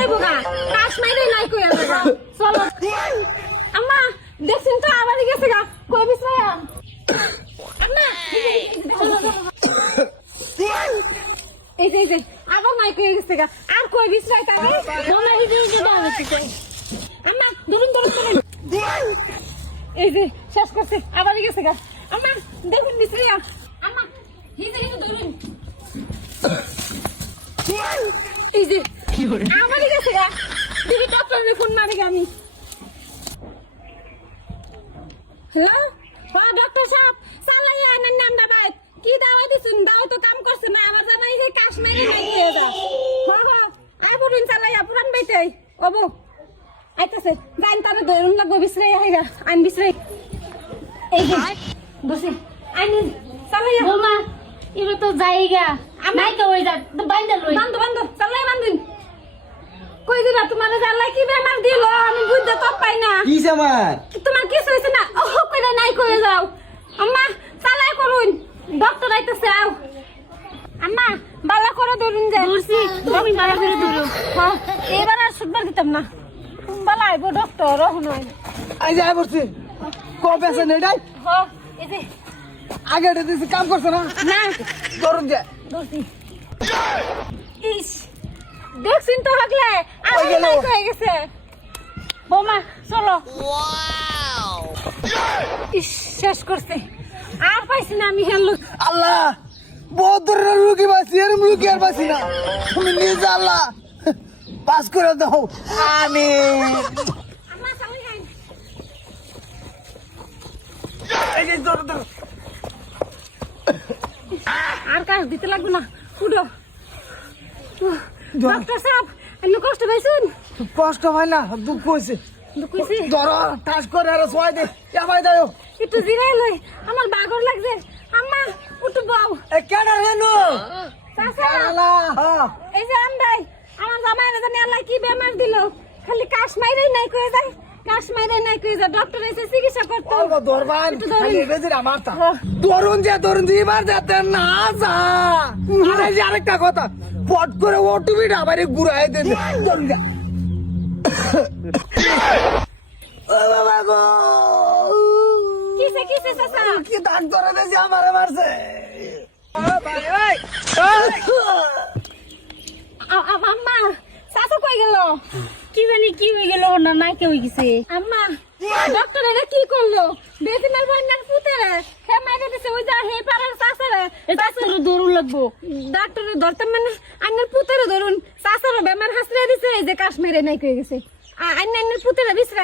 যাইবো গা কাশ মাইরে নাই কই আমরা চলো আম্মা দেখছেন তো আবারই গেছে গা কই বিশ্রাম আম্মা এই যে আবার নাই কই গেছে গা আর কই বিশ্রাই তারে মনে এই যে দাও হচ্ছে আম্মা ধরুন এই যে শেষ করছে আবারই গেছে গা আম্মা দেখুন বিশ্রাম আম্মা এই যে ধরুন এই যে আমারই গেছে গা দিদি ডক্টরে ফোন মারি আমি হ্যালো হ্যাঁ ডক্টর সাহেব চালাই আনেন নাম দাবাই কি দাওয়া দিছুন দাও তো কাম করছে না আবার জামাই যে কাশ্মীরে নাই হয়ে যা হ্যাঁ হ্যাঁ আই বলুন চালাই পুরান বাইতে ওবো আইতাছে যাইন তারে ধরুন লাগবে বিশ্রাই আইরা আইন বিশ্রাই এই যে বসে আইন চালাই বৌমা এবার তো জায়গা নাই তো ওই যা বাইন্দা লই বান্ধ চালাই বান্ধিন কই দিবা তোমার জালাই কি বেমার দিল আমি বুঝতে তো পাই না কি আমার তোমার কিছু হইছে না ও কইরা নাই কই যাও আম্মা চালাই করুন ডক্টর আইতাছে আও আম্মা বালা করে ধরুন যে ধরছি তুমি বালা করে ধরো হ্যাঁ এবার আর সুদবার দিতাম না বালা আইবো ডক্টর রহন আই যাই বসছি কবে আছে নেডাই হ্যাঁ এই যে আগে দিছি কাম করছ না না ধরুন যে ধরছি ইস দেখছিন তো হাগলে আর কই গেল? নাই কই গেছে বৌমা চলো ইস শেষ করছে আর পাইছি না আমি হেল আল্লাহ বহুত দূরের রুগী বাঁচি এরম রুগী আর বাঁচি না তুমি নিজে আল্লাহ পাস করে দাও আমি আম্মা চালাই আইন এই যে ধর ধর আর কাজ দিতে লাগবে না উঠো ডক্টর সাহেব এমনি কষ্ট পাইছেন কষ্ট হয় না দুঃখ হয়েছে কইছি ধরো টাচ করে আর সোয়াই দে আমায় দাও একটু জিরাই লই আমার বাগর লাগছে আম্মা উঠো বাও এ কেডা রেনু চাচা আল্লাহ হ্যাঁ এই যে আমরাই আমার জামাইরা জানি আল্লাহ কি বেমার দিল খালি কাশ মাইরাই নাই কয়ে যায় কাশ মাইরাই নাই কয়ে যায় ডক্টর এসে চিকিৎসা করতে অল্প ধরবান একটু ধরুন। খালি বেজির আমার তা হ্যাঁ। ধরুন যে এবার যেতে না যা আরে যে আরেকটা কথা পট করে ওটুবিটা আবার ঘুরাই দেন ধরুন যা ও বাবা গো কিসে চাচা কি দাগ ধরে দিয়েছে আমারে মারছে ও ভাই ওই আম্মা চাচা কই গেল কি জানি কি হয়ে গেল না নাই কে হয়ে গেছে আম্মা ডক্টর এটা কি করলো বেদিনার বন্যার পুতেরে হে মাইরে দিছে ওই যা হে পাড়ার চাচারে এটা তো দৌড় লাগবো ডাক্তারে ধরতে মানে আন্নার পুতেরে ধরুন চাচারে বেমার হাসরে দিছে এই যে কাশ্মীরে নাই কয়ে গেছে আন্নার পুতেরে বিশ্রা